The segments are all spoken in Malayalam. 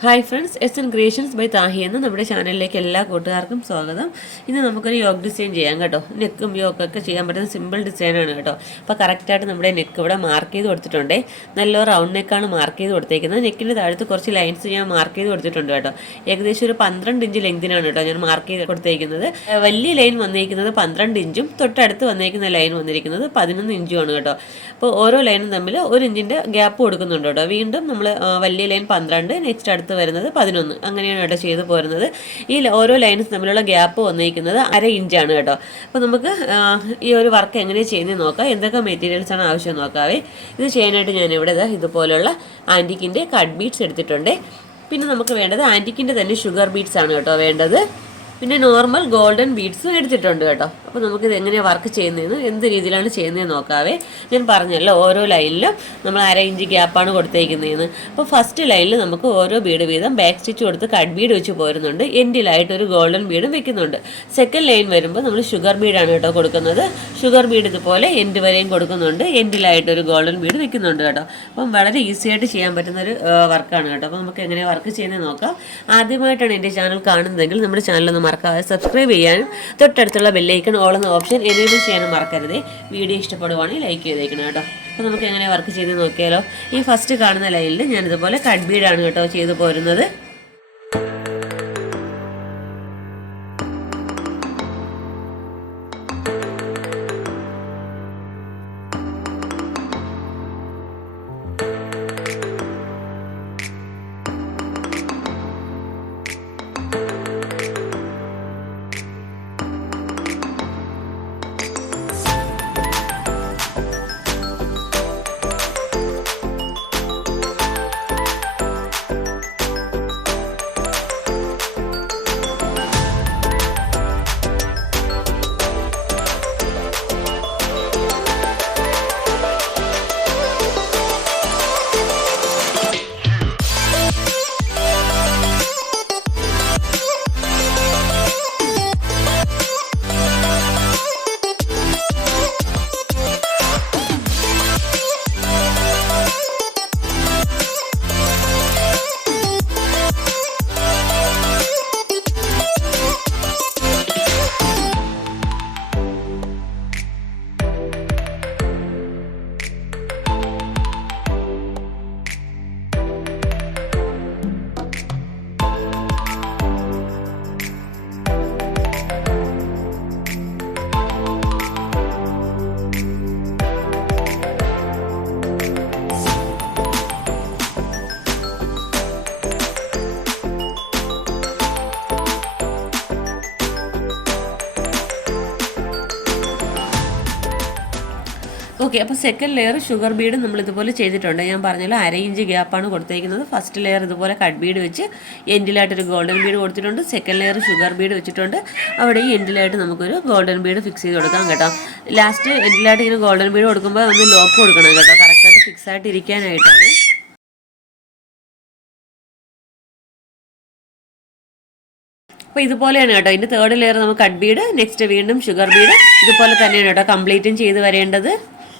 Hi friends, S N creations by Thahi എന്ന നമ്മുടെ ചാനലിലേക്ക് എല്ലാ കൂട്ടുകാർക്കും സ്വാഗതം. ഇന്ന് നമുക്കൊരു യോഗ് ഡിസൈൻ ചെയ്യാം കേട്ടോ. നെക്കും യോഗൊക്കെ ചെയ്യാൻ പറ്റുന്ന സിമ്പിൾ ഡിസൈനാണ് കേട്ടോ. അപ്പോൾ കറക്റ്റായിട്ട് നമ്മുടെ നെക്ക് ഇവിടെ മാർക്ക് ചെയ്ത് കൊടുത്തിട്ടുണ്ട്. നല്ല റൗണ്ട് നെക്കാണ് മാർക്ക് ചെയ്ത് കൊടുത്തേക്കുന്നത്. നെക്കിൻ്റെ താഴത്ത് കുറച്ച് ലൈൻസ് ഞാൻ മാർക്ക് ചെയ്ത് കൊടുത്തിട്ടുണ്ട് കേട്ടോ. ഏകദേശം ഒരു 12 ഇഞ്ച് ലെങ്തിനാണ് കേട്ടോ ഞാൻ മാർക്ക് ചെയ്ത് കൊടുത്തേക്കുന്നത്. വലിയ ലൈൻ വന്നിരിക്കുന്നത് 12 ഇഞ്ചും തൊട്ടടുത്ത് വന്നിരിക്കുന്ന ലൈൻ വന്നിരിക്കുന്നത് 11 ഇഞ്ചുമാണ് കേട്ടോ. അപ്പോൾ ഓരോ ലൈനും തമ്മിൽ 1 ഇഞ്ചിൻ്റെ ഗ്യാപ്പ് കൊടുക്കുന്നുണ്ട് കേട്ടോ. വീണ്ടും നമ്മൾ വലിയ ലൈൻ 12, നെക്സ്റ്റ് അടുത്ത് വരുന്നത് 11, അങ്ങനെയാണ് കേട്ടോ ചെയ്ത് പോരുന്നത്. ഈ ഓരോ ലൈൻസ് തമ്മിലുള്ള ഗ്യാപ്പ് വന്നിരിക്കുന്നത് 1/2 ഇഞ്ചാണ് കേട്ടോ. അപ്പോൾ നമുക്ക് ഈ ഒരു വർക്ക് എങ്ങനെയാണ് ചെയ്യുന്നത് നോക്കാം. എന്തൊക്കെ മെറ്റീരിയൽസാണ് ആവശ്യം നോക്കാവേ. ഇത് ചെയ്യാനായിട്ട് ഞാനിവിടെ ഇതുപോലുള്ള ആൻറ്റിക്കിൻ്റെ കട്ട് ബീഡ്സ് എടുത്തിട്ടുണ്ട്. പിന്നെ നമുക്ക് വേണ്ടത് ആൻറ്റിക്കിൻ്റെ തന്നെ ഷുഗർ ബീഡ്സ് ആണ് കേട്ടോ വേണ്ടത്. പിന്നെ നോർമൽ ഗോൾഡൻ ബീഡ്സും എടുത്തിട്ടുണ്ട് കേട്ടോ. അപ്പോൾ നമുക്കിത് എങ്ങനെയാണ് വർക്ക് ചെയ്യുന്നതെന്ന്, എന്ത് രീതിയിലാണ് ചെയ്യുന്നതെന്ന് നോക്കാവേ. ഞാൻ പറഞ്ഞല്ലോ ഓരോ ലൈനിലും നമ്മൾ 1/2 ഇഞ്ച് ഗ്യാപ്പാണ് കൊടുത്തേക്കുന്നതെന്ന്. അപ്പോൾ ഫസ്റ്റ് ലൈനിൽ നമുക്ക് ഓരോ ബീഡ് വീതം ബാക്ക് സ്റ്റിച്ച് കൊടുത്ത് കട്ട് ബീഡ് വെച്ച് പോരുന്നുണ്ട്. എൻഡിലായിട്ട് ഒരു ഗോൾഡൻ ബീഡും വെക്കുന്നുണ്ട്. സെക്കൻഡ് ലൈൻ വരുമ്പോൾ നമ്മൾ ഷുഗർ ബീഡാണ് കേട്ടോ കൊടുക്കുന്നത്. ഷുഗർ ബീഡ് ഇതുപോലെ എൻഡ് വരെയും കൊടുക്കുന്നുണ്ട്. എൻഡിലായിട്ട് ഒരു ഗോൾഡൻ ബീഡ് വെക്കുന്നുണ്ട് കേട്ടോ. അപ്പം വളരെ ഈസി ആയിട്ട് ചെയ്യാൻ പറ്റുന്നൊരു വർക്കാണ് കേട്ടോ. അപ്പോൾ നമുക്ക് എങ്ങനെ വർക്ക് ചെയ്യുന്നത് നോക്കാം. ആദ്യമായിട്ടാണ് എൻ്റെ ചാനൽ കാണുന്നതെങ്കിൽ നമ്മുടെ ചാനലൊന്ന് മറക്കാതെ സബ്സ്ക്രൈബ് ചെയ്യാനും തൊട്ടടുത്തുള്ള ബെല്ലൈക്കൺ ഓൾ എന്ന ഓപ്ഷൻ എനേബിൾ ചെയ്യാനും മറക്കരുത്. വീഡിയോ ഇഷ്ടപ്പെടുവാണെങ്കിൽ ലൈക്ക് ചെയ്തേക്കണം കേട്ടോ. അപ്പോൾ നമുക്ക് എങ്ങനെ വർക്ക് ചെയ്ത് നോക്കിയാലോ. ഈ ഫസ്റ്റ് കാണുന്ന ലൈനിൽ ഞാനിതുപോലെ കട്ട് ബീഡാണ് കേട്ടോ ചെയ്ത് പോരുന്നത്. ഓക്കെ, അപ്പോൾ സെക്കൻഡ് ലെയർ ഷുഗർ ബീഡ് നമ്മൾ ഇതുപോലെ ചെയ്തിട്ടുണ്ട്. ഞാൻ പറഞ്ഞല്ലോ 1/2 ഇഞ്ച് ഗ്യാപ്പാണ് കൊടുത്തേക്കുന്നത്. ഫസ്റ്റ് ലെയർ ഇതുപോലെ കട്ട് ബീഡ് വെച്ച് എൻഡിലായിട്ടൊരു ഗോൾഡൻ ബീഡ് കൊടുത്തിട്ടുണ്ട്. സെക്കൻഡ് ലെയർ ഷുഗർ ബീഡ് വെച്ചിട്ടുണ്ട്. അവിടെ ഈ എൻഡിലായിട്ട് നമുക്കൊരു ഗോൾഡൻ ബീഡ് ഫിക്സ് ചെയ്ത് കൊടുക്കാം കേട്ടോ. ലാസ്റ്റ് എൻഡിലായിട്ട് ഇങ്ങനെ ഗോൾഡൻ ബീഡ് കൊടുക്കുമ്പോൾ ഒന്ന് ലോക്ക് കൊടുക്കണം കേട്ടോ, കറക്റ്റായിട്ട് ഫിക്സ് ആയിട്ട് ഇരിക്കാനായിട്ടാണ്. അപ്പോൾ ഇതുപോലെയാണ് കേട്ടോ. ഇതിൻ്റെ തേർഡ് ലെയർ നമുക്ക് കട്ട് ബീഡ്, നെക്സ്റ്റ് വീണ്ടും ഷുഗർ ബീഡ്, ഇതുപോലെ തന്നെയാണ് കേട്ടോ കംപ്ലീറ്റും ചെയ്ത് വരേണ്ടത്.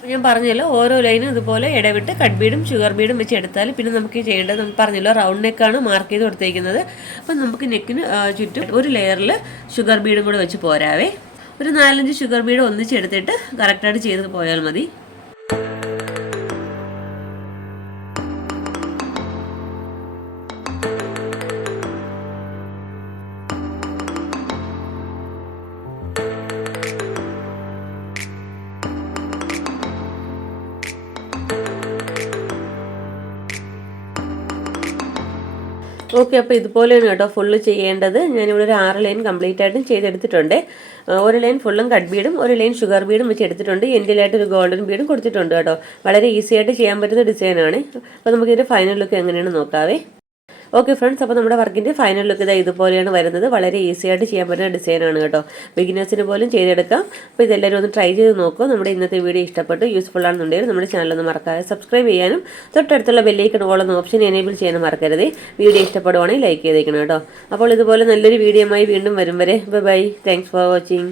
ഞാൻ പറഞ്ഞല്ലോ ഓരോ ലൈനും ഇതുപോലെ ഇടവിട്ട് കട്ട് ബീഡും ഷുഗർ ബീഡും വെച്ച് എടുത്താൽ പിന്നെ നമുക്ക് ചെയ്യേണ്ടത്, നമുക്ക് പറഞ്ഞല്ലോ റൗണ്ട് നെക്കാണ് മാർക്ക് ചെയ്ത് കൊടുത്തേക്കുന്നത്. അപ്പം നമുക്ക് നെക്കിന് ചുറ്റും ഒരു ലെയറിൽ ഷുഗർ ബീഡും കൂടെ വെച്ച് പോരാവേ. ഒരു 4-5 ഷുഗർ ബീഡ് ഒന്നിച്ചെടുത്തിട്ട് കറക്റ്റായിട്ട് ചെയ്ത് പോയാൽ മതി. ഓക്കെ, അപ്പോൾ ഇതുപോലെയാണ് കേട്ടോ ഫുള്ള് ചെയ്യേണ്ടത്. ഞാനിവിടെ ഒരു 6 ലൈൻ കംപ്ലീറ്റ് ആയിട്ടും ചെയ്തെടുത്തിട്ടുണ്ട്. ഒരു ലൈൻ ഫുള്ളും കട്ട് ബീഡും ഒരു ലൈൻ ഷുഗർ ബീഡും വെച്ച് എടുത്തിട്ടുണ്ട്. എൻഡിലായിട്ട് ഒരു ഗോൾഡൻ ബീഡും കൊടുത്തിട്ടുണ്ട് കേട്ടോ. വളരെ ഈസി ആയിട്ട് ചെയ്യാൻ പറ്റുന്ന ഡിസൈനാണ്. അപ്പോൾ നമുക്കിതിൻ്റെ ഫൈനൽ ലുക്ക് എങ്ങനെയാണ് നോക്കാവേ. ഓക്കെ ഫ്രണ്ട്സ്, അപ്പോൾ നമ്മുടെ വർക്കിൻ്റെ ഫൈനൽ ലുക്ക് ഇതുപോലെയാണ് വരുന്നത്. വളരെ ഈസി ആയിട്ട് ചെയ്യാൻ പറ്റുന്ന ഡിസൈനാണ് കേട്ടോ. ബിഗിനേഴ്സിന് പോലും ചെയ്തെടുക്കാം. അപ്പോൾ ഇതെല്ലാവരും ഒന്ന് ട്രൈ ചെയ്ത് നോക്കുക. നമ്മുടെ ഇന്നത്തെ വീഡിയോ ഇഷ്ടപ്പെട്ട് യൂസ്ഫുൾ ആണെന്നുണ്ടെങ്കിൽ നമ്മുടെ ചാനലൊന്ന് മറക്കാതെ സബ്സ്ക്രൈബ് ചെയ്യാനും തൊട്ടടുത്തുള്ള ബെല്ലൈക്കൺ ഓൾ എന്ന ഓപ്ഷൻ എനേബിൾ ചെയ്യാനും മറക്കരുത്. വീഡിയോ ഇഷ്ടപ്പെടുവാണെങ്കിൽ ലൈക്ക് ചെയ്തേക്കണം കേട്ടോ. അപ്പോൾ ഇതുപോലെ നല്ലൊരു വീഡിയോയുമായി വീണ്ടും വരും വരെ ബൈ. Thanks for watching.